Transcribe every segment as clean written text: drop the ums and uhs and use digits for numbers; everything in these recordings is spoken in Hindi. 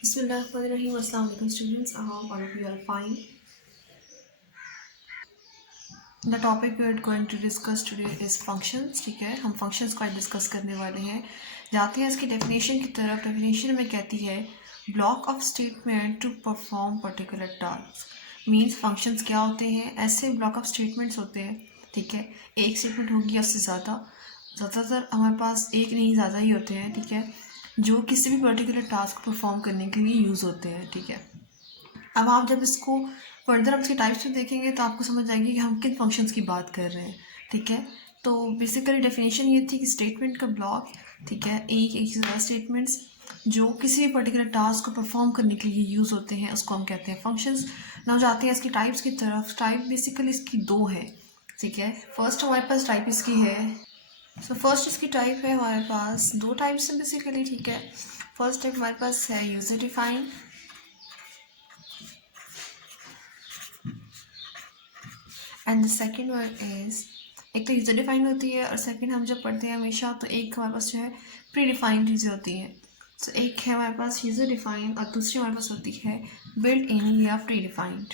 Bismillahirrahmanirrahim. Assalamu alaikum students. I hope all of you are fine. The topic we are going to discuss today is functions. ठीक है, हम functions को आज डिस्कस करने वाले हैं. जाते हैं इसकी डेफिनेशन की तरफ. डेफिनेशन में कहती है block of statement to perform particular task. Means functions क्या होते हैं? ऐसे ब्लॉक ऑफ स्टेटमेंट्स होते हैं. ठीक है, एक स्टेटमेंट होगी या उससे ज़्यादातर हमारे पास एक नहीं ज़्यादा ही होते हैं. ठीक है, जो किसी भी पर्टिकुलर टास्क परफॉर्म करने के लिए यूज़ होते हैं. ठीक है, अब आप जब इसको फर्दर आप इसके टाइप्स में देखेंगे तो आपको समझ आएगी कि हम किन फंक्शंस की बात कर रहे हैं. ठीक है, तो बेसिकली डेफिनेशन ये थी कि स्टेटमेंट का ब्लॉक. ठीक है, एक से ज़्यादा स्टेटमेंट्स जो किसी भी पर्टिकुलर टास्क को परफॉर्म करने के लिए यूज़ होते हैं उसको हम कहते हैं फंक्शंस. ना जाते हैं इसकी टाइप्स की तरफ. टाइप बेसिकली इसकी दो है. ठीक है, फर्स्ट हमारे पास टाइप इसकी है. फर्स्ट इसकी टाइप है हमारे पास दो टाइप्स हैं बेसिकली. ठीक है, फर्स्ट टाइप हमारे पास है user define and the second one is, एक तो यूज़र डिफाइंड होती है और सेकंड हम जब पढ़ते हैं हमेशा तो एक हमारे पास जो है प्री डिफाइंड चीज़ें होती हैं. तो एक है हमारे पास यूज़र डिफाइंड और दूसरी हमारे पास होती है बिल्ट इन या प्री डिफाइंड.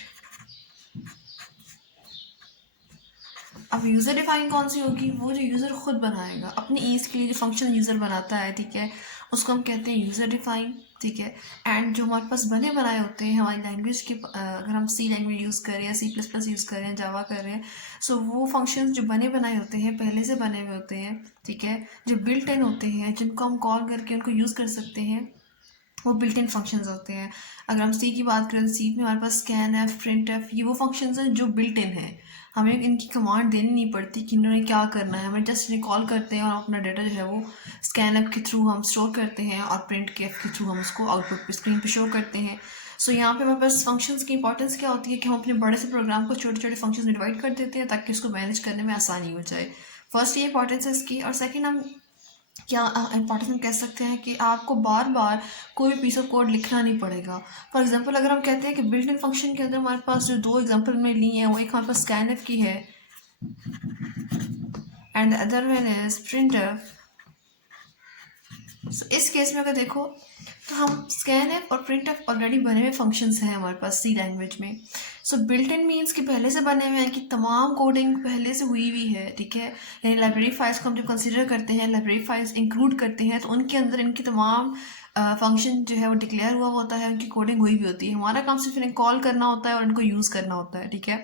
अब यूज़र डिफाइन कौन सी होगी? वो जो यूज़र खुद बनाएगा अपनी ईज़ के लिए, जो फंक्शन यूज़र बनाता है. ठीक है, उसको हम कहते हैं यूज़र डिफाइन. ठीक है, एंड जो हमारे पास बने बनाए होते हैं हमारी लैंग्वेज के, अगर हम सी लैंग्वेज यूज़ करें या C++ यूज़ करें, जावा कर रहे हैं, सो वो फंक्शंस जो बने बनाए होते हैं, पहले से बने हुए होते हैं. ठीक है, जो बिल्ट इन होते हैं, जिनको हम कॉल करके उनको यूज़ कर सकते हैं, वो बिल्ट इन फंक्शंस होते हैं. अगर हम सी की बात करें तो सी में हमारे पास स्कैन एफ, प्रिंट एफ, ये वो फंक्शंस हैं जो बिल्ट इन है. हमें इनकी कमांड देनी नहीं पड़ती कि इन्होंने क्या करना है. हमें जस्ट इन्हें कॉल करते हैं और अपना डाटा जो है वो स्कैन एफ के थ्रू हम स्टोर करते हैं और प्रिंट के एफ के थ्रू हम उसको आउटपुट पे स्क्रीन पे शो करते हैं. सो यहाँ पे हमारे पास फंक्शंस की इंपॉर्टेंस क्या होती है कि हम अपने बड़े से प्रोग्राम को छोटे छोटे फंक्शंस में डिवाइड कर देते हैं ताकि उसको मैनेज करने में आसानी हो जाए. फर्स्ट ये इंपॉर्टेंस है इसकी. और सेकेंड हम क्या इंपॉर्टेंस हम कह सकते हैं कि आपको बार बार कोई भी पीस ऑफ कोड लिखना नहीं पड़ेगा. फॉर एग्जांपल अगर हम कहते हैं कि बिल्ट इन फंक्शन के अंदर हमारे पास जो दो एग्जांपल में ली हैं वो एक हमारे पास स्कैनफ की है and other one is printf. इस केस में अगर देखो तो हम स्कैनफ और प्रिंटफ ऑलरेडी बने हुए फंक्शंस हैं हमारे पास सी लैंग्वेज में. सो बिल्ट इन मीन्स कि पहले से बने हुए हैं, कि तमाम कोडिंग पहले से हुई हुई है. ठीक है, यानी लाइब्रेरी फाइल्स को हम जब कंसिडर करते हैं, लाइब्रेरी फाइल्स इंक्लूड करते हैं, तो उनके अंदर इनकी तमाम फंक्शन जो है वो डिक्लेयर हुआ होता है, उनकी कोडिंग हुई भी होती है. हमारा काम सिर्फ इन्हें कॉल करना होता है और इनको यूज़ करना होता है. ठीक है,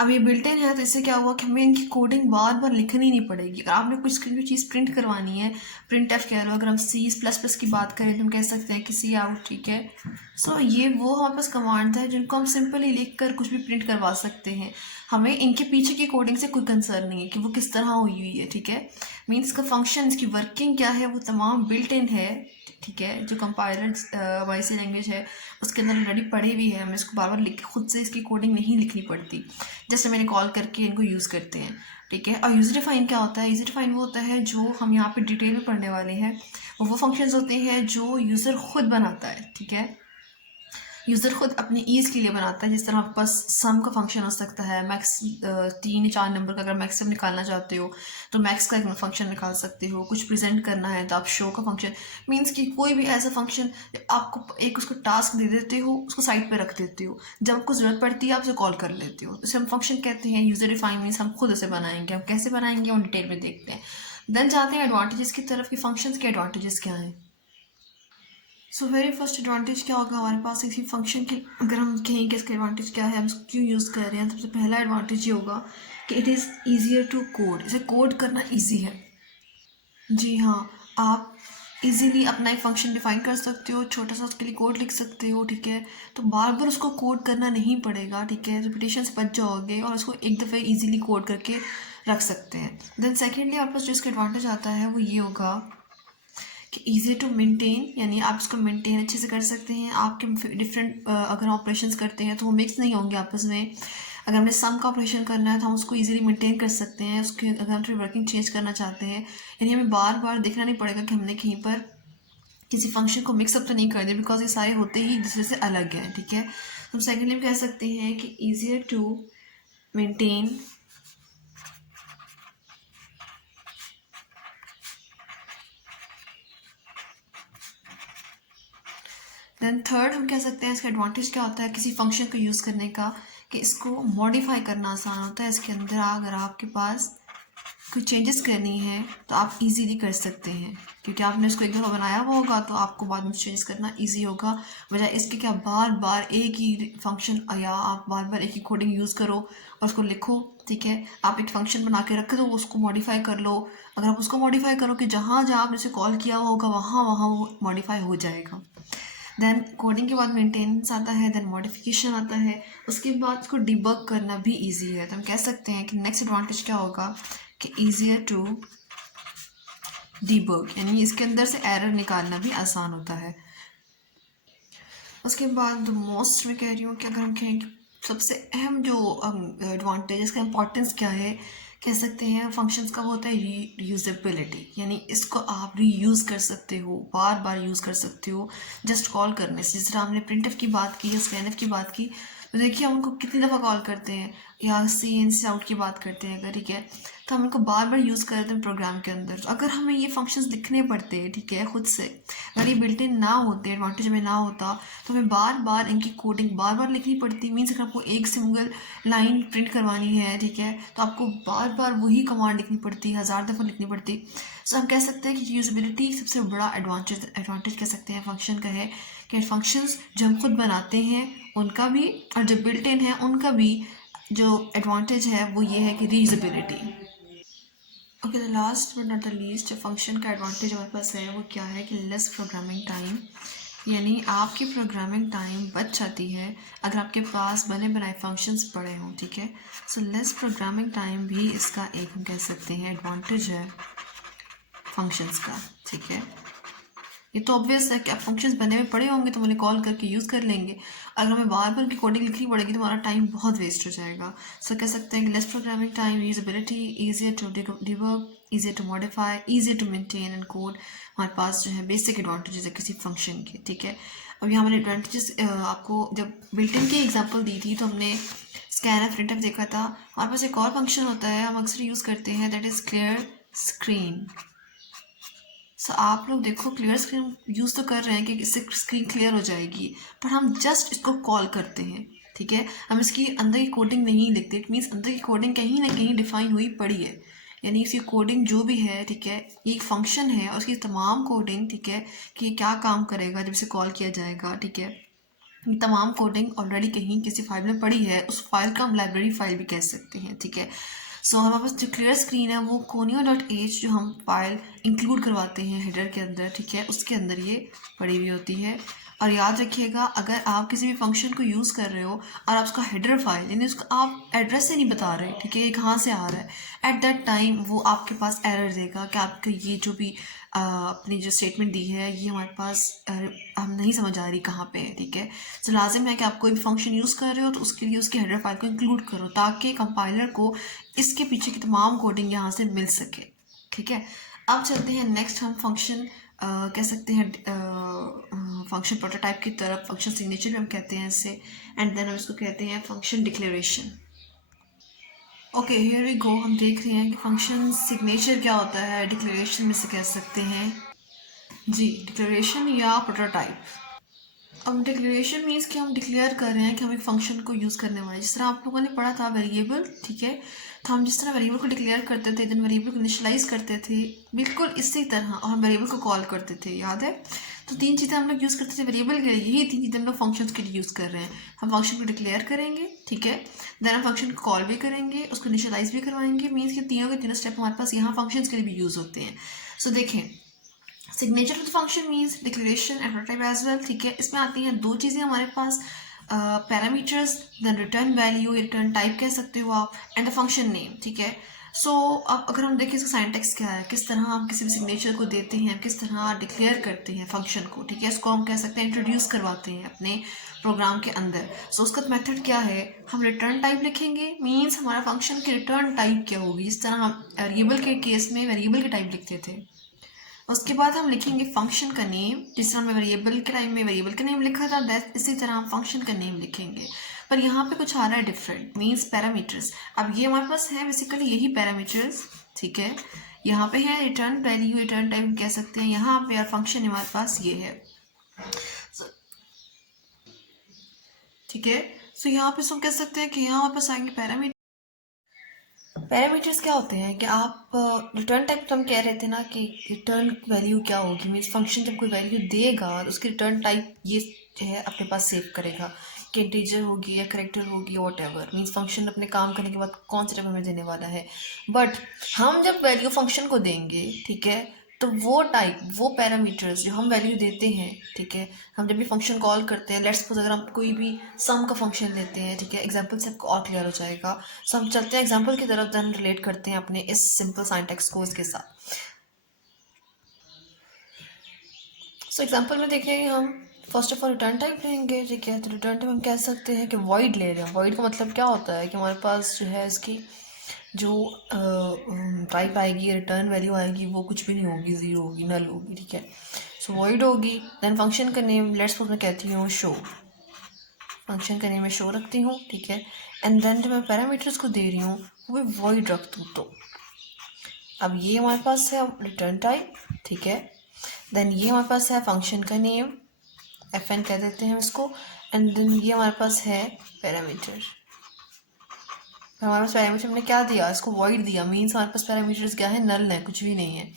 अब ये बिल्ट इन है तो इससे क्या हुआ कि हमें इनकी कोडिंग बार बार लिखनी नहीं पड़ेगी. अगर आपने कुछ कोई चीज़ प्रिंट करवानी है, प्रिंट एफ कह लो, अगर हम C++ की बात करें तो हम कह सकते हैं कि सी आउट. ठीक है, सो ये वो हमारे पास कमांड है जिनको हम सिंपली लिख कर कुछ भी प्रिंट करवा सकते हैं. हमें इनके पीछे की कोडिंग से कोई कंसर्न नहीं है कि वो किस तरह हुई हुई है. ठीक है, मीन्स का फंक्शन, इसकी वर्किंग क्या है, वो तमाम बिल्ट इन है. ठीक है, जो कंपाइलर वाइसी लैंग्वेज है उसके अंदर ऑलरेडी पढ़ी हुई है. हमें इसको बार बार लिख खुद से इसकी कोडिंग नहीं लिखनी पड़ती, जैसे मैंने कॉल करके इनको यूज़ करते हैं. ठीक है, और यूज़र डिफाइन क्या होता है? यूज़र डिफाइन वो होता है जो हम यहाँ पे डिटेल में पढ़ने वाले हैं, वो फंक्शंस होते हैं जो यूज़र खुद बनाता है. ठीक है, यूज़र खुद अपनी ईज़ के लिए बनाता है. जिस तरह आपके पास सम का फंक्शन हो सकता है, मैक्स 3 या 4 नंबर का अगर मैक्सिमम निकालना चाहते हो तो मैक्स का एक फंक्शन निकाल सकते हो. कुछ प्रेजेंट करना है तो आप शो का फंक्शन, मीन्स कि कोई भी ऐसा फंक्शन आपको एक उसको टास्क दे देते हो, उसको साइड पे रख देते हो, जब आपको ज़रूरत पड़ती है आप उसे कॉल कर लेते हो. इसे हम फंक्शन कहते हैं. यूज़र डिफाइन मीन्स हम खुद उसे बनाएंगे. हम कैसे बनाएंगे वो डिटेल में देखते हैं. देन जाते हैं एडवांटेजेस की तरफ कि फंक्शंस के एडवांटेजेस क्या हैं. सो वेरी फर्स्ट एडवांटेज क्या होगा हमारे पास किसी फंक्शन के, अगर हम कहें कि इसका एडवांटेज क्या है, हम इसको क्यों यूज़ कर रहे हैं, सबसे पहला एडवांटेज ये होगा कि it is easier to code. इसे कोड करना ईजी है. जी हाँ, आप इजीली अपना एक फंक्शन डिफाइन कर सकते हो, छोटा सा उसके लिए कोड लिख सकते हो. ठीक है, तो बार बार उसको कोड करना नहीं पड़ेगा. ठीक है, रिपीटेशन से बच जाओगे और उसको एक दफ़े इजीली कोड करके रख सकते हैं. देन सेकेंडली आपके पास जो इसका एडवांटेज आता है वो ये होगा कि ईजी टू मेंटेन, यानी आप इसको मेंटेन अच्छे से कर सकते हैं. आपके डिफरेंट अगर ऑपरेशंस करते हैं तो वो मिक्स नहीं होंगे आपस में. अगर हमें सम का ऑपरेशन करना है तो हम उसको इजीली मेंटेन कर सकते हैं. उसके अगर हम थोड़ी वर्किंग चेंज करना चाहते हैं, यानी हमें बार बार देखना नहीं पड़ेगा कि हमने कहीं पर किसी फंक्शन को मिक्सअप तो नहीं कर दिया, बिकॉज ये सारे होते ही एक दूसरे से अलग हैं. ठीक है, हम सेकेंडली में कह सकते हैं कि easier to maintain then third हम कह सकते हैं इसका एडवांटेज क्या होता है किसी फंक्शन को यूज़ करने का, कि इसको मॉडिफाई करना आसान होता है। इसके अंदर अगर आपके पास कोई चेंजेस करनी है तो आप इजीली कर सकते हैं, क्योंकि आपने इसको एक दफ़ा बनाया हुआ होगा तो आपको बाद में चेंज करना इजी होगा, बजाय इसके कि आप बार बार एक ही फंक्शन या आप बार बार एक ही कोडिंग यूज़ करो और उसको लिखो। ठीक है, आप एक फंक्शन बना के रख दो, उसको मॉडिफाई कर लो। अगर आप उसको मॉडिफाई करो कि जहाँ जहाँ आपने उसे कॉल किया होगा वहाँ वहाँ वो मॉडिफाई हो जाएगा। देन कोडिंग के बाद मेंटेनेंस आता है, देन मॉडिफिकेशन आता है, उसके बाद इसको डिबग करना भी इजी है। तो हम कह सकते हैं कि नेक्स्ट एडवांटेज क्या होगा कि ईजियर टू डिबग, यानी इसके अंदर से एरर निकालना भी आसान होता है। उसके बाद मोस्ट मैं कह रही हूँ कि अगर हम कहें कि सबसे अहम जो एडवांटेज, इसका इम्पोर्टेंस क्या है, कह सकते हैं फंक्शंस का वो होता है रीयूजेबिलिटी, यानी इसको आप रीयूज़ कर सकते हो, बार बार यूज़ कर सकते हो जस्ट कॉल करने से। जिस तरह हमने प्रिंटफ की बात की या स्कैनफ की बात की, तो देखिए हम उनको कितनी दफ़ा कॉल करते हैं, या सी इन सी आउट की बात करते हैं अगर, ठीक है, तो हम इनको बार बार यूज़ करते हैं प्रोग्राम के अंदर। तो अगर हमें ये फंक्शंस लिखने पड़ते हैं, ठीक है, खुद से, अगर ये बिल्ट इन ना होते, एडवांटेज में ना होता, तो हमें बार बार इनकी कोडिंग बार बार लिखनी पड़ती। मीन्स अगर आपको एक सिंगल लाइन प्रिंट करवानी है, ठीक है, तो आपको बार बार वही कमांड लिखनी पड़ती, 1000 दफ़ा लिखनी पड़ती। सो हम कह सकते हैं कि यूज़बिलिटी सबसे बड़ा एडवांटेज कह सकते हैं फंक्शन का है, कि फंक्शंस जो हम खुद बनाते हैं उनका भी, और जो बिल्ट इन है उनका भी जो एडवांटेज है वो ये है कि reusability. Okay, the last but not the least, जो फंक्शन का एडवांटेज हमारे पास है वो क्या है कि लेस प्रोग्रामिंग टाइम, यानी आपकी प्रोग्रामिंग टाइम बच जाती है अगर आपके पास बने बनाए फंक्शंस पड़े हों। ठीक है, सो लेस प्रोग्रामिंग टाइम भी इसका एक हम कह सकते हैं एडवांटेज है फंक्शंस का। ठीक है, ये तो ऑब्वियस है कि आप फंक्शंस बने हुए पड़े होंगे तो उन्हें कॉल करके यूज़ कर लेंगे। अगर हमें बार बार की कोडिंग लिखनी पड़ेगी तो हमारा टाइम बहुत वेस्ट हो जाएगा। सो कह सकते हैं कि less programming time, usability, easier to debug, easier to modify, easier to maintain and code, हमारे पास जो है बेसिक एडवांटेजेस है किसी फंक्शन के। ठीक है, अब यहाँ मैंने एडवांटेजेस आपको जब बिल्ट इन की एग्जाम्पल दी थी तो हमने स्कैनफ प्रिंटफ देखा था। हमारे पास एक और फंक्शन होता है हम अक्सर यूज़ करते हैं, दैट इज़ क्लियर स्क्रीन। सो आप लोग देखो क्लियर स्क्रीन यूज़ तो कर रहे हैं कि इससे स्क्रीन क्लियर हो जाएगी, पर हम जस्ट इसको कॉल करते हैं। ठीक है, हम इसकी अंदर की कोडिंग नहीं लिखते। इट मीन्स अंदर की कोडिंग कहीं ना कहीं डिफाइन हुई पड़ी है, यानी इसकी कोडिंग जो भी है, ठीक है, ये एक फंक्शन है और उसकी तमाम कोडिंग, ठीक है, कि क्या काम करेगा जब इसे कॉल किया जाएगा, ठीक है, ये तमाम कोडिंग ऑलरेडी कहीं किसी फाइल में पड़ी है। उस फाइल का हम लाइब्रेरी फाइल भी कह सकते हैं। ठीक है, सो हमारे पास जो क्लियर स्क्रीन है वो conio.h जो हम फाइल इंक्लूड करवाते हैं हेडर के अंदर, ठीक है, उसके अंदर ये पड़ी हुई होती है। और याद रखिएगा अगर आप किसी भी फंक्शन को यूज़ कर रहे हो और आप उसका हेडर फाइल, यानी उसका आप एड्रेस से नहीं बता रहे, ठीक है, ये कहाँ से आ रहा है, एट दैट टाइम वो आपके पास एरर देगा कि आपको ये जो भी अपनी जो स्टेटमेंट दी है ये हमारे पास हम नहीं समझ आ रही कहाँ पे है। ठीक है, तो लाजिम है कि आप कोई भी फंक्शन यूज़ कर रहे हो तो उसके लिए उसकी हेडर फाइल को इंक्लूड करो ताकि कंपाइलर को इसके पीछे की तमाम कोडिंग यहाँ से मिल सके। ठीक है, अब चलते हैं नेक्स्ट, हम फंक्शन कह सकते हैं फंक्शन प्रोटोटाइप की तरफ। फंक्शन सिग्नेचर भी हम कहते हैं इससे, एंड देन हम इसको कहते हैं function declaration. Okay, here we go, हम देख रहे हैं कि फंक्शन सिग्नेचर क्या होता है, डिक्लेरेशन में से कह सकते हैं जी, डिक्लेरेशन या प्रोटोटाइप। अब डिक्लेरेशन मीन्स कि हम डिक्लेयर कर रहे हैं कि हम एक फंक्शन को यूज़ करने वाले, जिस तरह आप लोगों ने पढ़ा था वेरिएबल। ठीक है, तो हम जिस तरह वेरिएबल को डिक्लेयर करते थे, देन वेरिएबल को इनिशियलाइज करते थे, बिल्कुल इसी तरह, और हम वेरिएबल को कॉल करते थे, याद है। तो 3 चीज़ें हम लोग यूज़ करते थे वेरिएबल के लिए, यही 3 चीज़ें हम लोग फंक्शंस के लिए यूज़ कर रहे हैं। हम फंक्शन को डिक्लेयर करेंगे, ठीक है, देन हम फंक्शन को कॉल भी करेंगे, उसको इनिशियलाइज भी करवाएंगे। मीन्स कि तीनों के तीनों स्टेप हमारे पास यहाँ फंक्शंस के लिए भी यूज़ होते हैं। सो देखें, signature of the function means declaration and prototype as well. ठीक है, इसमें आती हैं 2 चीज़ें हमारे पास, parameters, then return value, return type कह सकते हो आप, एंड द फंक्शन नेम। ठीक है, सो अब अगर हम देखें इसका साइंटेक्स क्या है, किस तरह हम किसी भी सिग्नेचर को देते हैं, किस तरह डिक्लेयर करते हैं फंक्शन को। ठीक है, इसको हम कह सकते हैं इंट्रोड्यूस करवाते हैं अपने प्रोग्राम के अंदर। सो उसका मेथड क्या है, हम रिटर्न टाइप लिखेंगे। मीन्स हमारा फंक्शन की रिटर्न टाइप क्या होगी, जिस तरह हम वेरिएबल के केस में वेरिएबल के टाइप लिखते थे। उसके बाद हम लिखेंगे फंक्शन का नेम, जिस तरह हमने वेरिएबल के टाइम में वेरिएबल का नेम लिखा था, दैट इसी तरह हम फंक्शन का नेम लिखेंगे। पर यहाँ पे कुछ आ रहा है डिफरेंट, मीन्स पैरामीटर्स। अब ये हमारे पास है बेसिकली यही पैरामीटर्स। ठीक है, यहाँ पे है रिटर्न वैल्यू, रिटर्न टाइप कह सकते हैं, यहाँ पे यार फंक्शन हमारे पास ये है। ठीक है। सो यहाँ पे हम कह सकते हैं कि यहाँ हमारे पास आएंगे पैरामीटर। पैरामीटर्स क्या होते हैं कि आप रिटर्न टाइप हम कह रहे थे ना कि रिटर्न वैल्यू क्या होगी, मीन्स फंक्शन जब कोई वैल्यू देगा तो उसकी रिटर्न टाइप ये जो है अपने पास सेव करेगा कि इंटीजर होगी या करेक्टर होगी, वॉट एवर, मीन्स फंक्शन अपने काम करने के बाद कौन सा टाइप हमें देने वाला है। बट हम जब वैल्यू फंक्शन को देंगे, ठीक है, तो वो टाइप, वो पैरामीटर्स जो हम वैल्यू देते हैं, ठीक है, हम जब भी फंक्शन कॉल करते हैं, लेट्स सपोज अगर हम कोई भी सम का फंक्शन लेते हैं, ठीक है, एग्जांपल से आपको और क्लियर हो जाएगा। सो हम चलते हैं एग्जांपल की तरफ, देन रिलेट करते हैं अपने इस सिंपल सिंटैक्स को इसके साथ। सो एग्जांपल में देखिए हम first of all return type लेंगे, ठीक है, तो रिटर्न टाइप हम कह सकते हैं कि वॉइड ले रहे हैं। वॉइड का मतलब क्या होता है कि हमारे पास जो है इसकी जो टाइप आएगी, रिटर्न वैल्यू आएगी, वो कुछ भी नहीं होगी, ज़ीरो होगी, नल होगी, ठीक है। सो वॉइड होगी। देन फंक्शन का नेम लेट्स सपोज मैं कहती हूँ शो, फंक्शन का नेम मैं शो रखती हूँ, ठीक है। एंड देन जो मैं पैरामीटर्स को दे रही हूँ वो भी वॉइड रख दूँ। तो अब ये हमारे पास है रिटर्न टाइप, ठीक है। देन ये हमारे पास है फंक्शन का नेम, FN कह देते हैं इसको। एंड देन ये हमारे पास है पैरामीटर। हमारे पास पैरामीटर हमने क्या दिया, इसको वॉइड दिया, मीन्स हमारे पास पैरामीटर्स क्या है, नल है, कुछ भी नहीं है।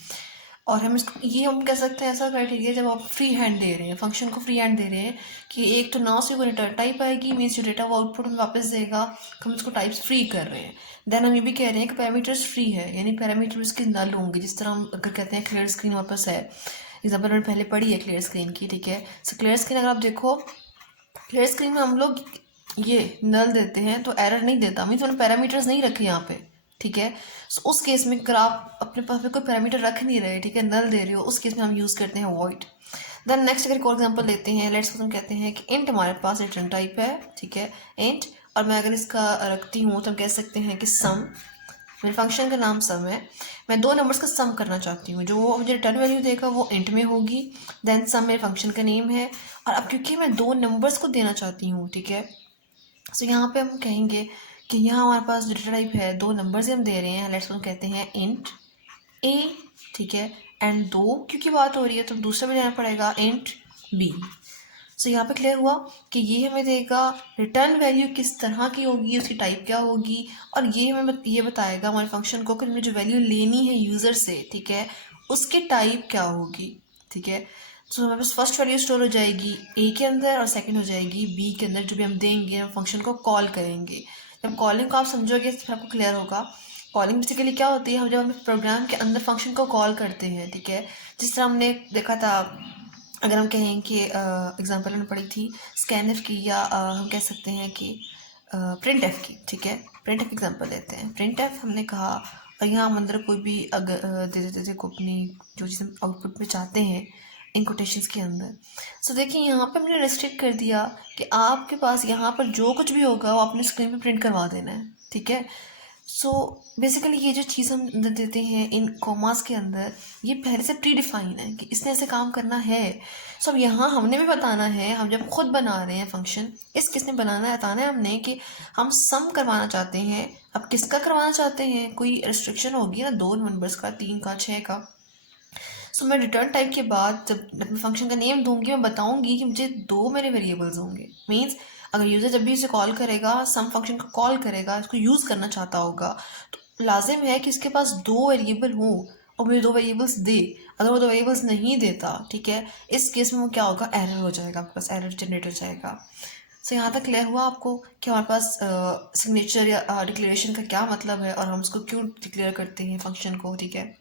और हम इसको ये हम कह सकते हैं ऐसा क्राइटेरिया जब आप फ्री हैंड दे रहे हैं, फंक्शन को फ्री हैंड दे रहे हैं कि एक तो ना से कोई रिटर्न टाइप आएगी, मीन्स जो डेटा वो आउटपुट में वापस देगा, हम इसको टाइप्स फ्री कर रहे हैं। देन हम ये भी कह रहे हैं कि पैरामीटर्स फ्री है, यानी पैरामीटर इसके नल होंगे। जिस तरह हम अगर कहते हैं क्लियर स्क्रीन वापस है, एग्जाम्पल मैंने पहले पढ़ी है क्लियर स्क्रीन की, ठीक है। सो क्लियर स्क्रीन अगर आप देखो, क्लियर स्क्रीन में हम लोग ये नल देते हैं तो एरर नहीं देता, मीन्स मैंने पैरामीटर्स नहीं रखे यहाँ पे, ठीक है। सो उस केस में अगर आप अपने पास कोई पैरामीटर रख नहीं रहे, ठीक है, नल दे रहे हो, उस केस में हम यूज़ करते हैं वॉइड। देन नेक्स्ट अगर फॉर एग्जांपल लेते हैं, लेट्स हम कहते हैं कि इंट हमारे पास रिटर्न टाइप है, ठीक है, इंट। और मैं अगर इसका रखती हूँ तो हम कह सकते हैं कि सम, मेरे फंक्शन का नाम सम है, मैं दो नंबर्स का सम करना चाहती हूँ, जो वो मुझे रिटर्न वैल्यू देगा वो इंट में होगी। देन सम मेरे फंक्शन का नेम है, और अब क्योंकि मैं दो नंबर्स को देना चाहती हूँ, ठीक है, सो यहाँ पे हम कहेंगे कि यहाँ हमारे पास डेटा टाइप है, दो नंबर्स हम दे रहे हैं, लेट्स हम कहते हैं इंट ए, ठीक है, एंड दो क्योंकि बात हो रही है तो दूसरा भी देना पड़ेगा इंट बी। सो यहाँ पे क्लियर हुआ कि ये हमें देगा रिटर्न वैल्यू किस तरह की होगी, उसकी टाइप क्या होगी, और ये हमें ये बताएगा हमारे फंक्शन को कि हमें जो वैल्यू लेनी है यूज़र से, ठीक है, उसकी टाइप क्या होगी, ठीक है। सो हमारे पास फर्स्ट वैल्यू स्टोर हो जाएगी ए के अंदर और सेकंड हो जाएगी बी के अंदर, जो भी हम देंगे हम फंक्शन को कॉल करेंगे। जब कॉलिंग को आप समझोगे फिर आपको क्लियर होगा। कॉलिंग बेसिकली क्या होती है, हम जब हम प्रोग्राम के अंदर फंक्शन को कॉल करते हैं, ठीक है, जिस तरह हमने देखा था, अगर हम कहें कि एग्जांपल हमने पढ़ी थी स्कैनफ की, या हम कह सकते हैं कि प्रिंट एफ की, ठीक है, प्रिंट एफ एग्जांपल लेते हैं। प्रिंट एफ हमने कहा और यहाँ हम अंदर कोई भी अगर दे देते थे को अपनी जो चीज़ हम आउटपुट में चाहते हैं इन कोटेशंस के अंदर। सो देखिए यहाँ पे हमने रेस्ट्रिक्ट कर दिया कि आपके पास यहाँ पर जो कुछ भी होगा वो अपने स्क्रीन पे प्रिंट करवा देना है, ठीक है। सो बेसिकली ये जो चीज़ हम अंदर देते हैं इन कॉमास के अंदर, ये पहले से प्री डिफाइन है कि इसने ऐसे काम करना है। सो अब यहाँ हमने भी बताना है, हम जब खुद बना रहे हैं फंक्शन, इस किसने बनाना है, बताना है हमने कि हम सम करवाना चाहते हैं। अब किसका करवाना चाहते हैं, कोई रिस्ट्रिक्शन होगी ना, दो नंबर्स का, तीन का, छः का। सो मैं रिटर्न टाइप के बाद जब मैं फंक्शन का नेम दूंगी, मैं बताऊंगी कि मुझे दो मेरे वेरिएबल्स होंगे। मीन्स अगर यूज़र जब भी इसे कॉल करेगा, सम फंक्शन को कॉल करेगा, इसको यूज़ करना चाहता होगा, तो लाजिम है कि इसके पास दो वेरिएबल हों और मुझे दो वेरिएबल्स दे। अगर वो दो वेरिएबल्स नहीं देता, ठीक है, इस केस में वो क्या होगा, एरर हो जाएगा, आपके पास एरर जनरेट हो जाएगा। सो यहाँ तक क्लियर हुआ आपको कि हमारे पास सिग्नेचर या डिक्लेरेशन का क्या मतलब है और हम उसको क्यों डिक्लेयर करते हैं फंक्शन को, ठीक है।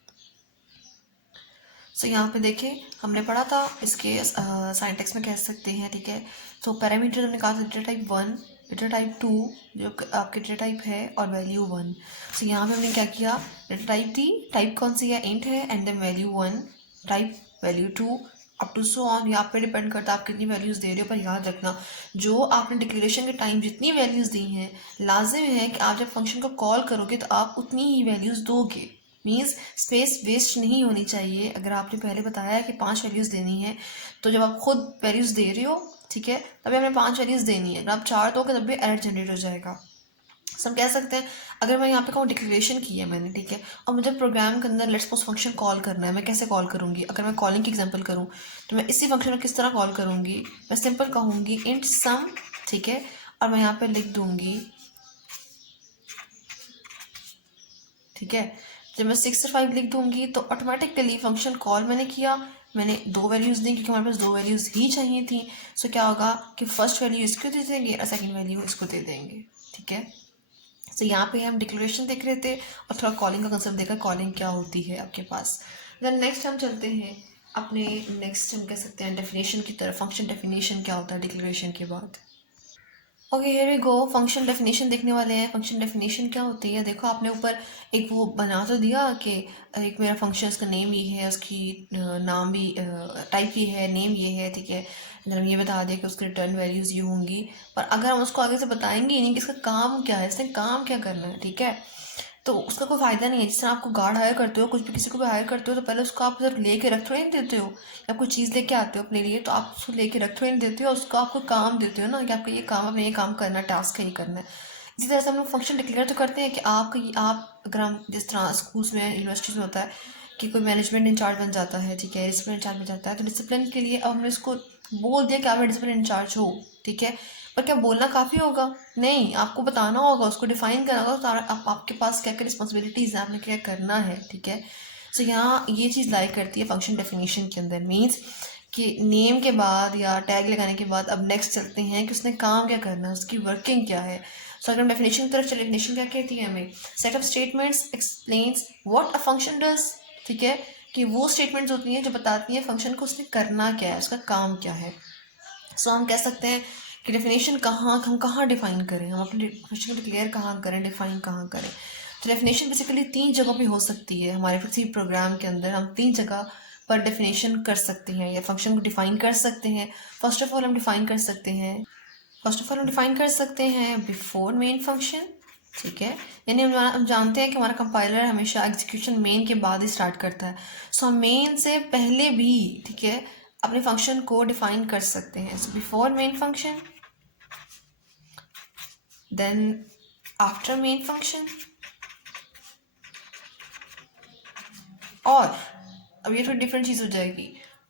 सो यहाँ पे देखें हमने पढ़ा था इसके साइंटेक्स में कह सकते हैं, ठीक है। तो पैरामीटर हमने कहा था डेटा टाइप 1, डेटा टाइप 2 जो आपके डेटा टाइप है, और वैल्यू 1। सो यहाँ पे हमने क्या किया, डेटा टाइप थी, टाइप कौन सी है, इंट है, and then value 1, type value 2, up to so on. यहाँ पे डिपेंड करता है आप कितनी वैल्यूज़ दे रहे हो, पर याद रखना जो आपने डिक्लेरेशन के टाइम जितनी वैल्यूज़ दी हैं, लाजिम है कि आप जब फंक्शन को कॉल करोगे तो आप उतनी ही वैल्यूज़ दोगे। मीन्स स्पेस वेस्ट नहीं होनी चाहिए। अगर आपने पहले बताया कि 5 वैल्यूज़ देनी है, तो जब आप खुद वैल्यूज़ दे रहे हो, ठीक है, तभी आपने 5 वैल्यूज़ देनी है। अगर आप 4 दोगे तब भी एरर जनरेट हो जाएगा। हम कह सकते हैं अगर मैं यहाँ पे कहूँ डिक्लेरेशन की है मैंने, ठीक है, और मुझे प्रोग्राम के अंदर लेट्स सपोज फंक्शन कॉल करना है, मैं कैसे कॉल करूँगी, अगर मैं कॉलिंग की एग्जांपल करूँ तो मैं इसी फंक्शन को किस तरह कॉल करूँगी, मैं सिंपल कहूँगी इंट सम, ठीक है, और मैं यहाँ पे लिख दूंगी, ठीक है। जब मैं 6 से 5 लिख दूंगी तो ऑटोमेटिकली फंक्शन कॉल मैंने किया, मैंने 2 वैल्यूज़ दी क्योंकि हमारे पास 2 वैल्यूज़ ही चाहिए थी। सो क्या होगा कि फर्स्ट वैल्यू इसको दे देंगे और सेकंड वैल्यू इसको दे देंगे, ठीक है। सो यहाँ पे हम डिक्लेरेशन देख रहे थे और थोड़ा कॉलिंग का कंसेप्ट देखा, कॉलिंग क्या होती है आपके पास। देन नेक्स्ट हम चलते हैं अपने नेक्स्ट हम कह सकते हैं डेफिनेशन की तरफ। फंक्शन डेफिनेशन क्या होता है डिक्लेरेशन के बाद। Okay here we go, function definition देखने वाले हैं। फंक्शन डेफिनेशन क्या होती है, देखो आपने ऊपर एक वो बना तो दिया कि एक मेरा फंक्शन उसका नेम ये है, उसकी नाम भी टाइप ये है, नेम ये है, ठीक है। अगर हम ये बता दें कि उसकी रिटर्न वैल्यूज़ ये होंगी, पर अगर हम उसको आगे से बताएंगे ही नहीं कि इसका काम क्या है, इसने काम क्या करना है, ठीक है, तो उसका कोई फ़ायदा नहीं है। जिस तरह आपको गार्ड हायर करते हो, कुछ भी किसी को भी हायर करते हो, तो पहले उसको आप सिर्फ लेके रख थोड़ी नहीं देते हो, या कोई चीज़ लेके आते हो अपने लिए तो आप उसको लेके रख थोड़ी नहीं देते हो, उसको आपको काम देते हो ना कि आपका ये काम, आपने ये काम करना है, टास्क है ये करना है। इसी तरह से हम लोग फंक्शन डिक्लेयर तो करते हैं कि आप अगर हम जिस तरह स्कूल्स में यूनिवर्सिटीज़ में होता है कि कोई मैनेजमेंट इंचार्ज बन जाता है, ठीक है, डिसिप्लिन इंचार्ज बन जाता है, तो डिसिप्लिन के लिए अब हमने उसको बोल दिया कि आप डिसिप्लिन इंचार्ज हो, ठीक है। पर क्या बोलना काफ़ी होगा? नहीं, आपको बताना होगा, उसको डिफाइन करना होगा, तो आपके पास क्या क्या रिस्पॉन्सिबिलिटीज़ हैं, आपने क्या करना है, ठीक है। सो यहाँ ये चीज़ लाइक करती है फंक्शन डेफिनेशन के अंदर, मीन्स कि नेम के बाद या टैग लगाने के बाद अब नेक्स्ट चलते हैं कि उसने काम क्या करना है, उसकी वर्किंग क्या है। सो अगर हम डेफिनेशन की तरफ चले, डेफिनेशन क्या कहती है हमें, set of statements explains what a function does, ठीक है, कि वो स्टेटमेंट्स होती हैं जो बताती हैं फंक्शन को उसने करना क्या है, उसका काम क्या है। सो हम कह सकते हैं कि डेफिनेशन हम कहाँ डिफाइन करें, हम अपने डेफिनेशन को डिक्लेयर कहाँ करें, डिफाइन कहाँ करें। तो डेफिनेशन बेसिकली 3 जगह पे हो सकती है हमारे किसी प्रोग्राम के अंदर, हम 3 जगह पर डेफिनेशन कर सकते हैं या फंक्शन को डिफाइन कर सकते हैं। फर्स्ट ऑफ ऑल हम डिफाइन कर सकते हैं, बिफोर मेन फंक्शन, ठीक है, यानी हम जानते हैं कि हमारा कंपाइलर हमेशा एग्जीक्यूशन मेन के बाद ही स्टार्ट करता है। सो हम मेन से पहले भी, ठीक है, अपने फंक्शन को डिफाइन कर सकते हैं। So before main function, then after main function, और अब ये थोड़ी डिफरेंट चीज़ हो जाएगी।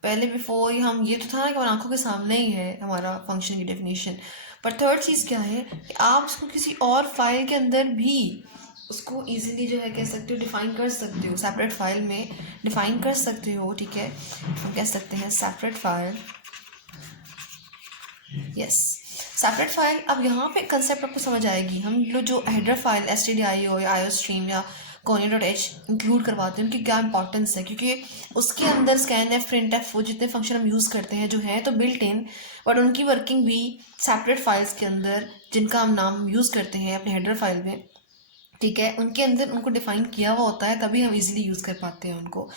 पहले बिफोर हम ये तो था ना कि हमारी आंखों के सामने ही है हमारा फंक्शन की डेफिनेशन, पर थर्ड चीज़ क्या है कि आप उसको किसी और फाइल के अंदर भी उसको इजीली जो है कह सकते हो डिफाइन कर सकते हो, सेपरेट फाइल में डिफाइन कर सकते हो, ठीक है। हम कह सकते हैं separate file, yes, separate file. अब यहाँ पे कंसेप्ट आपको समझ आएगी। हम लोग जो हेडर फाइल stdio या iostream या conio.h इंक्लूड करवाते हैं, उनकी क्या इंपॉर्टेंस है, क्योंकि उसके अंदर scanf, printf, वो जितने फंक्शन हम यूज़ करते हैं जो है तो बिल्ट इन, बट उनकी वर्किंग भी सेपरेट फाइल्स के अंदर जिनका हम नाम यूज़ करते हैं अपने हेडर फाइल में, ठीक है, उनके अंदर उनको डिफाइन किया हुआ होता है, तभी हम इजीली यूज़ कर पाते हैं उनको।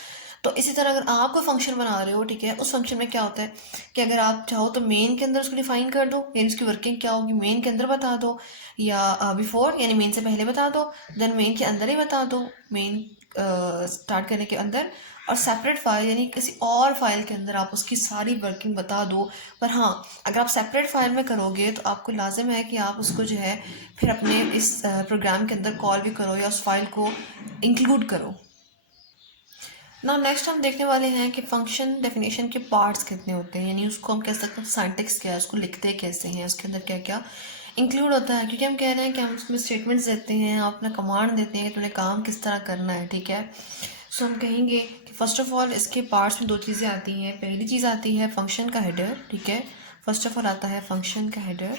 तो इसी तरह अगर आप कोई फंक्शन बना रहे हो, ठीक है, उस फंक्शन में क्या होता है कि अगर आप चाहो तो मेन के अंदर उसको डिफाइन कर दो, यानी उसकी वर्किंग क्या होगी मेन के अंदर बता दो, या बिफोर यानी मेन से पहले बता दो, देन मेन के अंदर ही बता दो, मेन स्टार्ट करने के अंदर, और सेपरेट फाइल यानी किसी और फाइल के अंदर आप उसकी सारी वर्किंग बता दो। पर हाँ, अगर आप सेपरेट फाइल में करोगे तो आपको लाजिम है कि आप उसको जो है फिर अपने इस प्रोग्राम के अंदर कॉल भी करो या उस फाइल को इंक्लूड करो ना। नेक्स्ट हम देखने वाले हैं कि फंक्शन डेफिनेशन के पार्ट्स कितने होते हैं, यानी उसको हम कह सकते हैं सिंटैक्स क्या है, उसको लिखते कैसे हैं, उसके अंदर क्या क्या इंक्लूड होता है, क्योंकि हम कह रहे हैं कि हम उसमें स्टेटमेंट्स देते हैं, आप अपना कमांड देते हैं कि तुम्हें काम किस तरह करना है, ठीक है। सो हम कहेंगे कि फर्स्ट ऑफ ऑल इसके पार्ट्स में 2 चीज़ें आती हैं। पहली चीज़ आती है फंक्शन का हेडर, ठीक है, फर्स्ट ऑफ ऑल आता है फंक्शन का हेडर,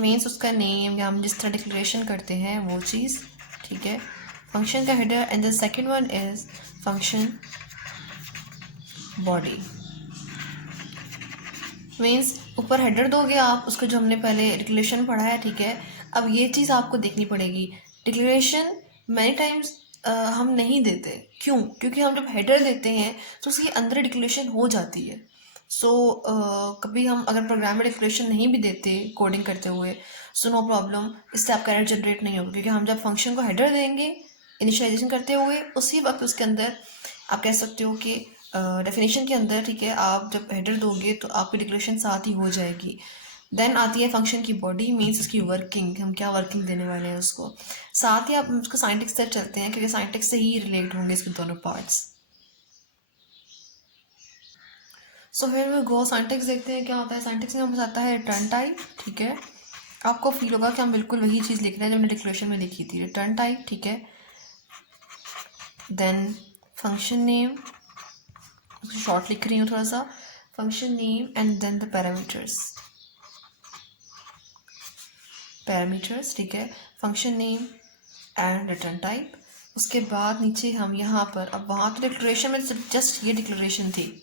मीन्स उसका नेम या हम जिस तरह डिक्लेरेशन करते हैं वो चीज़, ठीक है, फंक्शन का header. And the second one is function body, means ऊपर हेडर दोगे आप उसको, जो हमने पहले डिक्लेरेशन पढ़ा है, ठीक है। अब ये चीज़ आपको देखनी पड़ेगी, डिक्लेरेशन मैनी टाइम्स हम नहीं देते, क्यों, क्योंकि हम जब हेडर देते हैं तो उसके अंदर डिक्लेरेशन हो जाती है। सो कभी हम अगर प्रोग्राम में डिक्लेरेशन नहीं भी देते कोडिंग करते हुए, सो नो प्रॉब्लम, इससे आपका एरर जनरेट नहीं होगा, क्योंकि हम जब फंक्शन को हेडर देंगे इनिशियलाइजेशन करते हुए, उसी वक्त उसके अंदर आप कह सकते हो कि डेफिनेशन के अंदर, ठीक है, आप जब हेडर दोगे तो आपकी डिक्लेरेशन साथ ही हो जाएगी। देन आती है फंक्शन की बॉडी, मीन्स उसकी वर्किंग, हम क्या वर्किंग देने वाले हैं उसको। साथ ही आप उसको साइंटिक्स तक चलते हैं, क्योंकि साइंटिक्स से ही रिलेट होंगे इसके दोनों पार्ट्स। सो फिर वो गो साइंटिक्स देखते हैं क्या होता है। साइंटिक्स में बताता है रिटर्न टाइप, ठीक है, आपको फील होगा कि हम बिल्कुल वही चीज़ लिख रहे हैं जो हमने डिक्लेरेशन में लिखी थी, रिटर्न टाइप, ठीक है, देन फंक्शन नेम, शॉर्ट लिख रही हूँ थोड़ा सा, function name and then the parameters, ठीक है, function name and return type. उसके बाद नीचे हम यहाँ पर, अब वहाँ तो डिक्लेरेशन में सिर्फ जस्ट ये डिक्लेरेशन थी,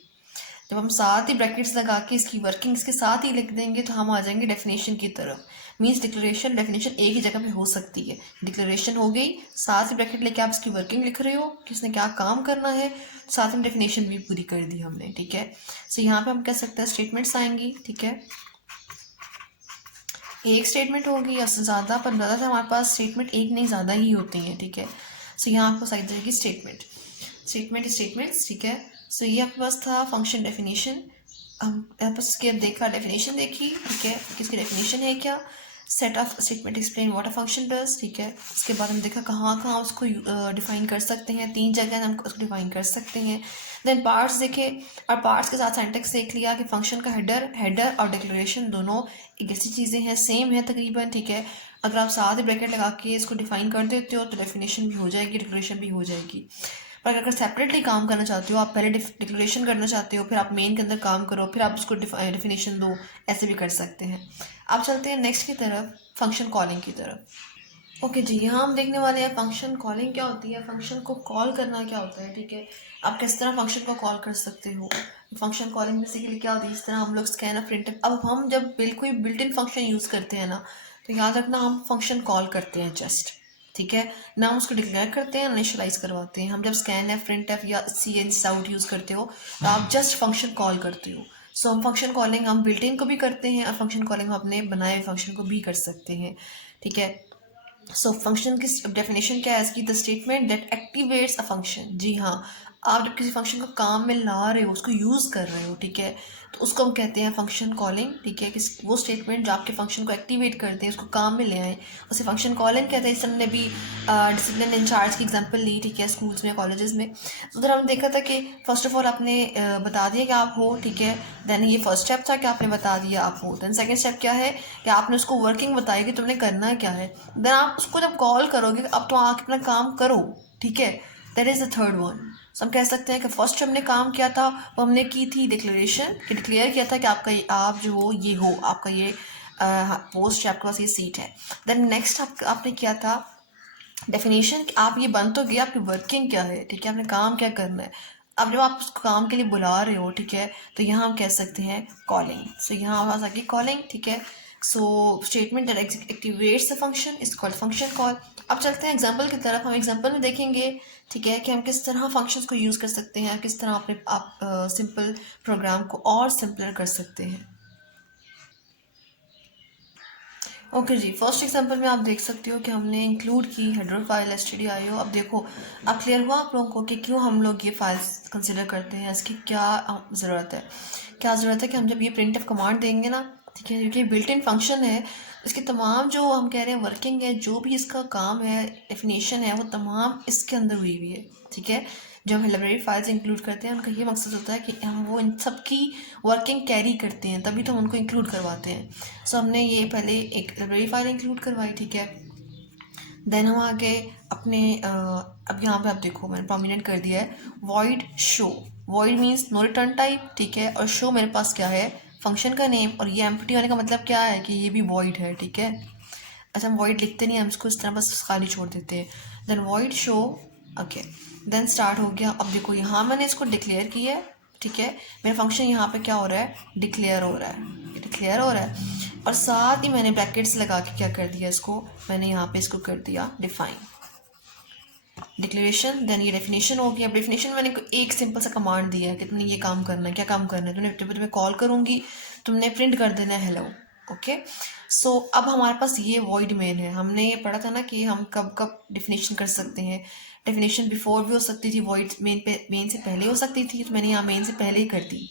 जब हम साथ ही ब्रैकेट्स लगा के इसकी वर्किंग इसके साथ ही लिख देंगे तो हम आ जाएंगे डेफिनेशन की तरफ। मीन्स डिक्लेरेशन डेफिनेशन एक ही जगह पे हो सकती है, डिक्लेरेशन हो गई, साथ ही ब्रैकेट लेके आप इसकी वर्किंग लिख रहे हो, किसने क्या काम करना है, साथ में डेफिनेशन भी पूरी कर दी हमने, ठीक है। सो यहाँ पे हम कह सकते हैं स्टेटमेंट्स आएंगी, ठीक है, एक स्टेटमेंट होगी या ज़्यादा, पर ज़्यादातर हमारे पास स्टेटमेंट एक नहीं ज़्यादा ही होती हैं, ठीक है। सो यहाँ आपको साइड जाएगी स्टेटमेंट्स, ठीक है। सो ये आपके पास था फंक्शन डेफिनेशन, हम यहाँ पर इसके देखा डेफिनेशन देखी, ठीक है, किसकी डेफिनेशन है क्या, set of statement explain what a function does, ठीक है। उसके बाद हम देखा कहाँ कहाँ उसको डिफाइन कर सकते हैं, 3 जगह हम उसको डिफाइन कर सकते हैं। देन पार्ट्स देखे, और पार्ट्स के साथ सेंटेक्स देख लिया कि फंक्शन का हेडर और डिक्लेरेशन दोनों एक जैसी चीज़ें हैं, सेम है तकरीबन, ठीक है। अगर आप साथ ही ब्रैकेट लगा के इसको डिफाइन कर देते हो तो डेफिनेशन भी हो जाएगी, डिक्लेरेशन भी हो जाएगी। पर अगर सेपरेटली काम करना चाहते हो, आप पहले डिक्लेरेशन करना चाहते हो, फिर आप मेन के अंदर काम करो, फिर आप उसको डिफिनेशन दो, ऐसे भी कर सकते हैं। आप चलते हैं नेक्स्ट की तरफ, फंक्शन कॉलिंग की तरफ। ओके जी, यहाँ हम देखने वाले हैं फंक्शन कॉलिंग क्या होती है, फंक्शन को कॉल करना क्या होता है, ठीक है। आप किस तरह फंक्शन को कॉल कर सकते हो। फंक्शन कॉलिंग बेसिकली क्या होती है, इस तरह हम लोग स्कैन प्रिंट, अब हम जब बिल्कुल बिल्ट इन फंक्शन यूज़ करते हैं ना, तो याद रखना हम फंक्शन कॉल करते हैं जस्ट, ठीक है, ना हम उसको डिक्लेयर करते हैं, इनिशियलाइज करवाते हैं। हम जब स्कैन एफ प्रिंट एफ या सी एन आउट यूज़ करते हो तो आप जस्ट फंक्शन कॉल करते हो। सो हम फंक्शन कॉलिंग हम बिल्ट इन को भी करते हैं और फंक्शन कॉलिंग हम अपने बनाए हुए फंक्शन को भी कर सकते हैं, ठीक है। सो फंक्शन की डेफिनेशन क्या है इसकी, the statement that activates a function. जी हाँ, आप जब किसी फंक्शन को काम में ला रहे हो, उसको यूज़ कर रहे हो, ठीक है, तो उसको हम कहते हैं फंक्शन कॉलिंग, ठीक है। किस वो स्टेटमेंट जो आपके फंक्शन को एक्टिवेट करते हैं, उसको काम में ले आए, उसे फंक्शन कॉलिंग कहते हैं। इस हमने भी डिसिप्लिन इंचार्ज की एग्जांपल ली, ठीक है, स्कूल्स में कॉलेजेस में। तो उधर हमने देखा था कि फर्स्ट ऑफ ऑल आपने बता दिया कि आप हो, ठीक है, देन ये फर्स्ट स्टेप था कि आपने बता दिया आप हो, देन सेकेंड स्टेप क्या है कि आपने उसको वर्किंग बताई कि तुमने करना क्या है, देन आप उसको जब कॉल करोगे अब तो आके अपना काम करो, ठीक है, that is the third one. हम कह सकते हैं कि फर्स्ट हमने काम किया था वो हमने की थी डिक्लेरेशन, कि डिक्लेयर किया था कि आपका आप जो हो ये हो, आपका ये पोस्ट है, आपके पास ये सीट है। देन नेक्स्ट आपने किया था डेफिनेशन, आप ये बन तो गया, आपकी वर्किंग क्या है, ठीक है, आपने काम क्या करना है। अब जब आप उस काम के लिए बुला रहे हो, ठीक है, तो यहाँ हम कह सकते हैं कॉलिंग। सो यहाँ हमारे पास कॉलिंग, ठीक है। So statement that activates the function is called function call. अब चलते हैं एग्जांपल की तरफ, हम एग्जांपल में देखेंगे, ठीक है, कि हम किस तरह फंक्शंस को यूज़ कर सकते हैं, किस तरह आप सिंपल प्रोग्राम को और सिंपलर कर सकते हैं। ओके जी, फर्स्ट एग्जांपल में आप देख सकते हो कि हमने इंक्लूड की हेडर फाइल stdio। अब देखो, अब क्लियर हुआ आप लोगों को कि क्यों हम लोग ये फाइल्स कंसिडर करते हैं, इसकी क्या ज़रूरत है, क्या ज़रूरत है कि हम जब ये प्रिंट एफ कमांड देंगे ना, ठीक है, क्योंकि बिल्ट इन फंक्शन है, इसके तमाम जो हम कह रहे हैं वर्किंग है, जो भी इसका काम है, डेफिनेशन है, वो तमाम इसके अंदर हुई हुई है, ठीक है। जो हम लाइब्रेरी फाइल्स इंक्लूड करते हैं उनका ये मकसद होता है कि हम वो इन सब की वर्किंग कैरी करते हैं, तभी तो हम उनको इंक्लूड करवाते हैं। सो हमने ये पहले एक लाइब्रेरी फाइल इंक्लूड करवाई, ठीक है। देन हम आगे अपने अब यहाँ पे आप देखो मैंने प्रोमिनेंट कर दिया है void show. Void means no return type, ठीक है, और शो मेरे पास क्या है, फंक्शन का नेम, और ये एम्प्टी होने का मतलब क्या है कि ये भी वॉइड है, ठीक है। अच्छा, हम वॉइड लिखते नहीं, हम इसको इस तरह बस खाली छोड़ देते हैं। Then void show, okay, then start हो गया। अब देखो यहाँ मैंने इसको डिक्लेयर किया है, ठीक है, मेरा फंक्शन यहाँ पे क्या हो रहा है, डिक्लेयर हो रहा है, डिक्लेयर हो रहा है, और साथ ही मैंने ब्रैकेट्स लगा के क्या कर दिया, इसको मैंने यहाँ पे इसको कर दिया डिफाइन डिक्लेरेशन। देन ये डेफिनेशन हो गया। अब डेफिनेशन मैंने एक सिंपल सा कमांड दिया है कि तुमने ये काम करना है, क्या काम करना है, तुम्हें कॉल करूँगी, तुमने प्रिंट कर देना है हेलो, ओके। सो अब हमारे पास ये वॉइड मेन है। हमने ये पढ़ा था ना कि हम कब कब डेफिनेशन कर सकते हैं, डेफिनेशन बिफोर भी हो सकती थी, वॉइड मेन से पहले हो सकती थी, तो मैंने यहाँ मेन से पहले ही कर दी।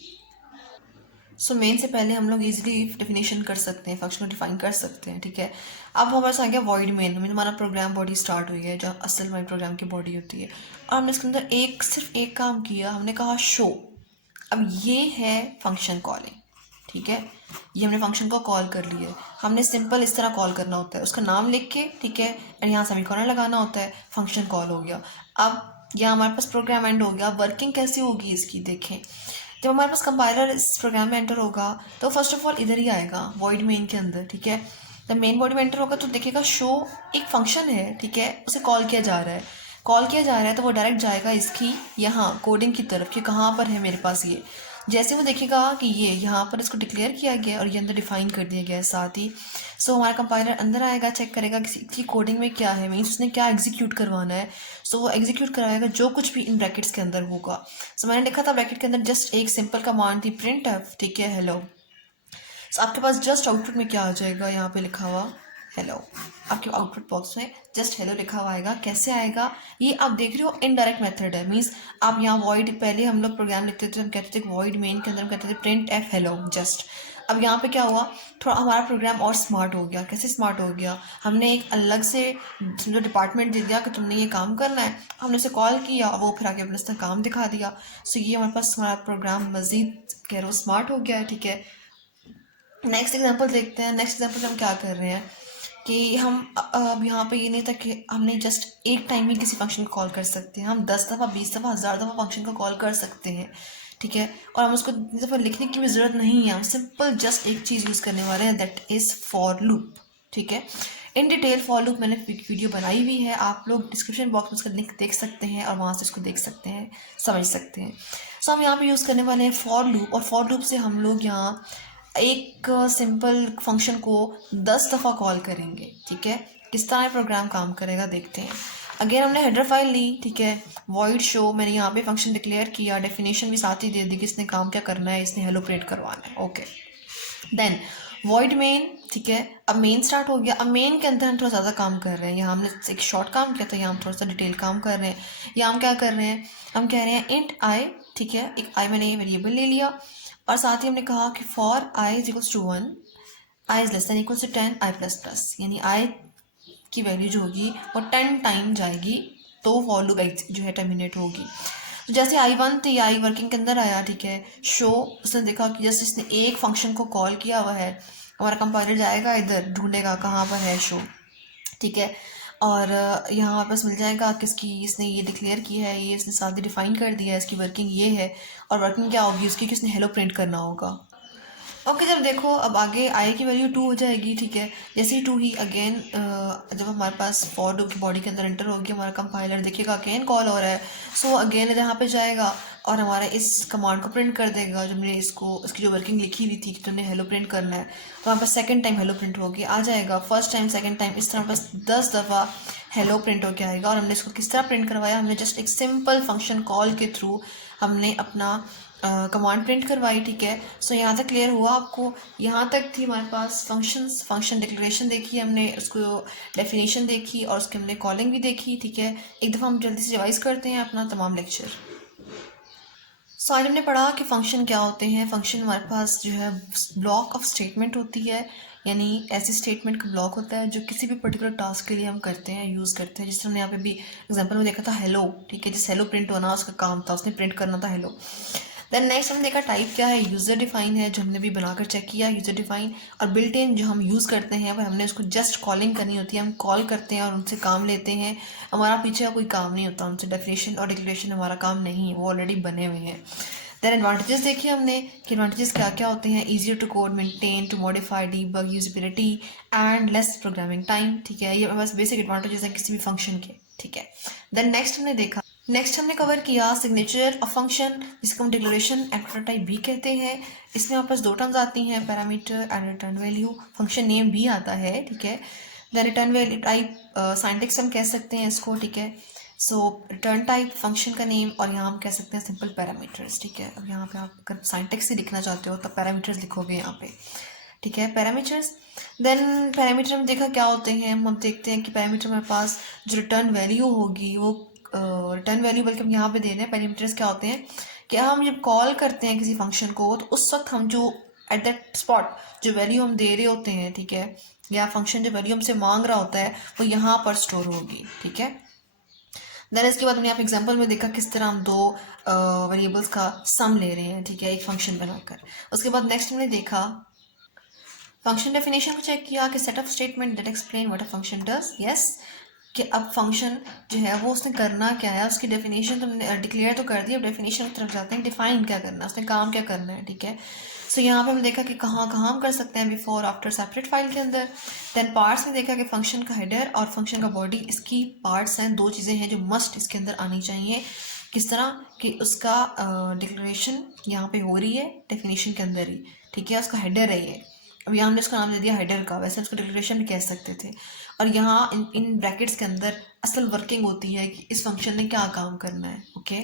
सो मेन से पहले हम लोग इजीली डेफिनेशन कर सकते हैं, फंक्शन को डिफाइन कर सकते हैं, ठीक है। अब हमारे पास आ गया वॉइड मेन, मीन हमारा प्रोग्राम बॉडी स्टार्ट हुई है, जो असल में प्रोग्राम की बॉडी होती है, और हमने इसके अंदर सिर्फ एक काम किया, हमने कहा शो। अब ये है फंक्शन कॉलिंग, ठीक है, ये हमने फंक्शन को कॉल कर लिया है। हमने सिंपल इस तरह कॉल करना होता है, उसका नाम लिख के, ठीक है, एंड यहाँ सेमीकोलन लगाना होता है, फंक्शन कॉल हो गया। अब यहाँ हमारे पास प्रोग्राम एंड हो गया। वर्किंग कैसी होगी इसकी देखें। जब हमारे पास कंपाइलर इस प्रोग्राम में एंटर होगा तो फर्स्ट ऑफ ऑल इधर ही आएगा वॉइड मेन के अंदर, ठीक है। जब मेन बॉडी में एंटर होगा तो देखेगा शो एक फंक्शन है, ठीक है, उसे कॉल किया जा रहा है। कॉल किया जा रहा है तो वो डायरेक्ट जाएगा इसकी यहाँ कोडिंग की तरफ कि कहाँ पर है मेरे पास ये। जैसे वो देखेगा कि ये यहाँ पर इसको डिक्लेयर किया गया और ये अंदर डिफाइन कर दिया गया है साथ ही, सो हमारा कंपाइलर अंदर आएगा, चेक करेगा कि इसकी कोडिंग में क्या है, मीन्स उसने क्या एग्जीक्यूट करवाना है। सो वो एग्जीक्यूट कराएगा जो कुछ भी इन ब्रैकेट्स के अंदर होगा। सो मैंने लिखा था ब्रैकेट के अंदर जस्ट एक सिंपल कमांड थी प्रिंट एफ, ठीक है, हेलो। सो आपके पास जस्ट आउटपुट में क्या आ जाएगा, यहाँ पे लिखा हुआ हेलो। आपके आउटपुट बॉक्स में जस्ट हेलो लिखा हुआ आएगा। कैसे आएगा ये आप देख रहे हो, इनडायरेक्ट मेथड है। मीन्स आप यहाँ वॉइड, पहले हम लोग प्रोग्राम लिखते थे, हम कहते थे वॉइड मेन के अंदर हम कहते थे प्रिंट एफ हेलो जस्ट। अब यहाँ पे क्या हुआ, थोड़ा हमारा प्रोग्राम और स्मार्ट हो गया। कैसे स्मार्ट हो गया, हमने एक अलग से समझो डिपार्टमेंट दे दिया कि तुमने ये काम करना है, हमने उसे कॉल किया, वो फिर आके अपने उसने काम दिखा दिया। सो ये हमारे पास हमारा प्रोग्राम मज़ीद कह रो स्मार्ट हो गया है, ठीक है। नेक्स्ट एग्जांपल देखते हैं। नेक्स्ट एग्जांपल हम क्या कर रहे हैं कि हम अब यहाँ पे ये नहीं था कि हमने जस्ट एक टाइम ही किसी फंक्शन को कॉल कर सकते हैं, हम 10 दफ़ा 20 दफ़ा 1000 दफ़ा फंक्शन को कॉल कर सकते हैं, ठीक है। और हम उसको दफ़ा लिखने की भी ज़रूरत नहीं है, हम सिंपल जस्ट एक चीज़ यूज़ करने वाले हैं, दैट इज़ फॉर लूप, ठीक है। इन डिटेल फॉर लूप मैंने वीडियो बनाई हुई है, आप लोग डिस्क्रिप्शन बॉक्स में उसका लिंक देख सकते हैं और वहाँ से इसको देख सकते हैं, समझ सकते हैं। सो हम यहाँ पे यूज़ करने वाले हैं फॉर लूप, और फॉर लूप से हम लोग यहाँ एक सिंपल फंक्शन को 10 दफ़ा कॉल करेंगे, ठीक है। किस तरह प्रोग्राम काम करेगा देखते हैं। अगेन हमने हेडर फाइल ली, ठीक है, वॉइड शो, मैंने यहाँ पे फंक्शन डिक्लेयर किया, डेफिनेशन भी साथ ही दे दी कि इसने काम क्या करना है, इसने हेलो प्रिंट करवाना है, ओके। देन वॉइड मेन, ठीक है। अब मेन स्टार्ट हो गया। अब मेन के अंदर हम थोड़ा ज़्यादा काम कर रहे हैं, यहाँ हमने एक शॉर्ट काम किया था, यहाँ हम थोड़ा सा डिटेल काम कर रहे हैं। यहाँ हम क्या कर रहे हैं, हम कह रहे हैं इंट आई, ठीक है, एक आई मैंने वेरिएबल ले लिया, और साथ ही हमने कहा कि for i is equals to 1, i is less than equals to 10 i plus plus, यानी आई की वैल्यू जो होगी वो 10 टाइम जाएगी तो फॉर लूप जो है टर्मिनेट होगी। तो जैसे I1 थी, आई वर्किंग के अंदर आया, ठीक है, शो, उसने देखा कि जैसे इसने एक फंक्शन को कॉल किया हुआ है, हमारा कंपाइलर जाएगा इधर ढूंढेगा कहाँ पर है शो, ठीक है, और यहाँ वापस मिल जाएगा किसकी इसने ये डिक्लेयर किया है, ये इसने साथ ही डिफाइन कर दिया है, इसकी वर्किंग ये है, और वर्किंग क्या होगी उसकी, किसने हेलो प्रिंट करना होगा। ओके, जब देखो अब आगे आई की वैल्यू 2 हो जाएगी, ठीक है। जैसे ही 2 ही अगेन जब हमारे पास फॉर लूप की बॉडी के अंदर एंटर होगी, हमारा कंपाइलर देखेगा अगेन कॉल हो रहा है, सो अगेन यहाँ पे जाएगा और हमारा इस कमांड को प्रिंट कर देगा जो हमने इसकी जो वर्किंग लिखी हुई थी कि तुमने हेलो प्रिंट करना है, तो वहाँ पर सेकंड टाइम हेलो प्रिंट होगी आ जाएगा, फर्स्ट टाइम सेकंड टाइम, इस तरह बस 10 दफ़ा हेलो प्रिंट होके आएगा। और हमने इसको किस तरह प्रिंट करवाया, हमने जस्ट एक सिंपल फंक्शन कॉल के थ्रू हमने अपना कमांड प्रिंट करवाई, ठीक है। सो यहाँ तक क्लियर हुआ आपको। यहाँ तक थी हमारे पास फंक्शन डिक्लेरेशन देखी हमने, उसको डेफिनेशन देखी और उसके हमने कॉलिंग भी देखी, ठीक है। एक दफ़ा हम जल्दी से रिवाइज करते हैं अपना तमाम लेक्चर। सो आज हमने पढ़ा कि फ़ंक्शन क्या होते हैं। फ़ंक्शन हमारे पास जो है ब्लॉक ऑफ स्टेटमेंट होती है, यानी ऐसी स्टेटमेंट का ब्लॉक होता है जो किसी भी पर्टिकुलर टास्क के लिए हम करते हैं, यूज़ करते हैं। जिस तरह हमने यहाँ पे भी एग्जांपल में देखा था हेलो, ठीक है, जिस हेलो प्रिंट होना उसका काम था, उसने प्रिंट करना था हेलो। देन नेक्स्ट हमने देखा टाइप क्या है, यूज़र डिफाइन है, जो हमने भी बनाकर चेक किया यूज़र डिफाइन। और बिल्ट इन जो हम यूज़ करते हैं वह हमने उसको जस्ट कॉलिंग करनी होती है, हम कॉल करते हैं और उनसे काम लेते हैं, हमारा पीछे का कोई काम नहीं होता उनसे, डेफिनेशन और डिक्लेरेशन हमारा काम नहीं है, वो ऑलरेडी बने हुए हैं। देन एडवांटेजेस देखिए हमने कि एडवांटेजेस क्या क्या होते हैं, easier to code, maintain, to modify, debug, usability and less programming time, ठीक है। ये बस बेसिक एडवांटेजेस हैं किसी भी फंक्शन के, ठीक है। देन नेक्स्ट हमने कवर किया सिग्नेचर ऑफ फंक्शन, जिसको हम डिक्लेरेशन एंड प्रोटोटाइप भी कहते हैं। इसमें हमारे पास 2 टर्म्स आती हैं, parameter and return value. Function name भी आता है, ठीक है। द रिटर्न वैल्यू टाइप साइंटिक्स हम कह सकते हैं इसको, ठीक है। सो रिटर्न टाइप फंक्शन का नेम, और यहाँ हम कह सकते हैं सिंपल पैरामीटर्स, ठीक है। अब यहाँ पे आप अगर साइंटिक्स से लिखना चाहते हो तो पैरामीटर्स लिखोगे यहाँ पे, ठीक है, पैरामीटर्स। देन पैरामीटर में देखा क्या होते हैं, हम देखते हैं कि पैरामीटर हमारे पास जो रिटर्न वैल्यू होगी वो रिटर्न वैल्यू, बल्कि हम यहाँ पे दे रहे हैं पैरामीटर्स क्या होते हैं कि हम जब कॉल करते हैं किसी फंक्शन को तो उस वक्त हम जो एट दैट स्पॉट जो वैल्यू हम दे रहे होते हैं, ठीक है, या फंक्शन जो वैल्यू हमसे मांग रहा होता है वो यहाँ पर स्टोर होगी, ठीक है। देन इसके बाद हमने यहाँ पे एग्जाम्पल में देखा किस तरह हम दो वेरिएबल्स का सम ले रहे हैं, ठीक है, एक फंक्शन बनाकर। उसके बाद नेक्स्ट हमने देखा फंक्शन डेफिनेशन को चेक किया कि set of statement that explain what a function does. Yes, कि अब फंक्शन जो है वो उसने करना क्या है, उसकी डेफिनेशन तो हमने डिक्लेयर तो कर दी, अब डेफिनेशन की तरफ जाते हैं, डिफाइन क्या करना है, उसने काम क्या करना है, ठीक है। सो यहाँ पे हमने देखा कि कहाँ कहाँ हम कर सकते हैं, बिफोर आफ्टर सेपरेट फाइल के अंदर। देन पार्ट्स में देखा कि फंक्शन का हेडर और फंक्शन का बॉडी, इसकी पार्ट्स हैं, दो चीज़ें हैं जो मस्ट इसके अंदर आनी चाहिए। किस तरह कि उसका डिक्लेरेशन यहाँ पे हो रही है डेफिनेशन के अंदर ही, ठीक है, उसका हेडर है ये। अब यहाँ हमने उसका नाम दे दिया हेडर का, वैसे उसको डिक्लेरेशन भी कह सकते थे। और यहाँ इन ब्रैकेट्स के अंदर असल वर्किंग होती है कि इस फंक्शन ने क्या काम करना है, okay.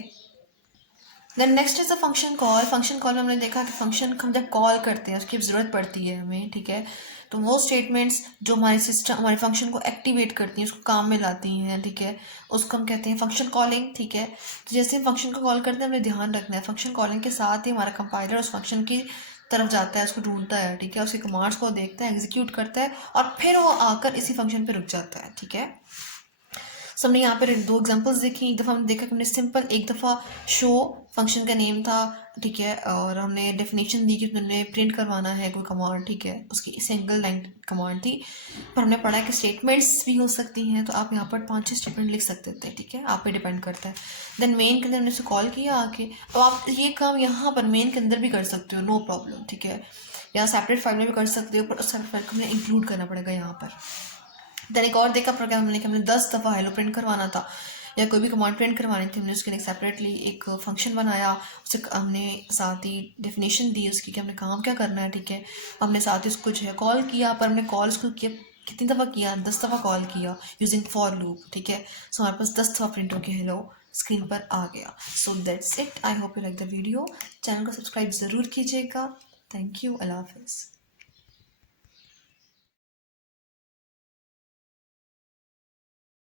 Then next is a function call. Function call में हमने देखा कि फंक्शन हम जब कॉल करते हैं उसकी ज़रूरत पड़ती है हमें, ठीक है, तो वो स्टेटमेंट्स जो हमारे सिस्टम हमारे फंक्शन को एक्टिवेट करती हैं, उसको काम में लाती हैं, ठीक है, उसको हम कहते हैं फंक्शन कॉलिंग, ठीक है। तो जैसे हम फंक्शन को कॉल करते हैं हमें ध्यान रखना है फंक्शन कॉलिंग के साथ ही हमारा कंपाइलर उस फंक्शन की तरफ जाता है, उसको ढूंढता है, ठीक है, उसके कमांड्स को देखता है, एग्जीक्यूट करता है और फिर वो आकर इसी फंक्शन पे रुक जाता है, ठीक है। सो हमने यहाँ पर दो एग्जांपल्स देखी। एक दफ़ा हमने देखा कि हमने सिंपल एक दफ़ा शो फंक्शन का नेम था, ठीक है, और हमने डेफिनेशन दी कि तुमने प्रिंट करवाना है कोई कमांड, ठीक है, उसकी सिंगल लाइन कमांड थी। पर हमने पढ़ा कि स्टेटमेंट्स भी हो सकती हैं, तो आप यहाँ पर 5-6 स्टेटमेंट लिख सकते थे, ठीक है, आप पे डिपेंड करता है। देन मेन के अंदर हमने उसे कॉल किया आके, तो आप ये काम यहाँ पर मेन के अंदर भी कर सकते हो, नो प्रॉब्लम, ठीक है, या सेपरेट फाइल में भी कर सकते हो, पर उस सेपरेट फाइल को हमें इंक्लूड करना पड़ेगा यहाँ पर। देन एक और देखा प्रोग्राम हमने कि हमने 10 दफ़ा हेलो प्रिंट करवाना था या कोई भी कमांड प्रिंट करवानी थी, हमने उसके लिए सेपरेटली एक फंक्शन बनाया, उसे हमने साथ ही डेफिनेशन दी उसकी कि हमने काम क्या करना है, ठीक है, हमने साथ ही उसको जो है कॉल किया, पर हमने कॉल उसको किया कितनी दफ़ा किया, 10 दफ़ा कॉल किया यूजिंग फॉर लूप, ठीक है। सो हमारे पास 10 दफ़ा प्रिंट होकर हेलो स्क्रीन पर आ गया। So that's it, I hope you like the video. Channel को सब्सक्राइब ज़रूर कीजिएगा। थैंक यू, अल्लाह हाफिज़।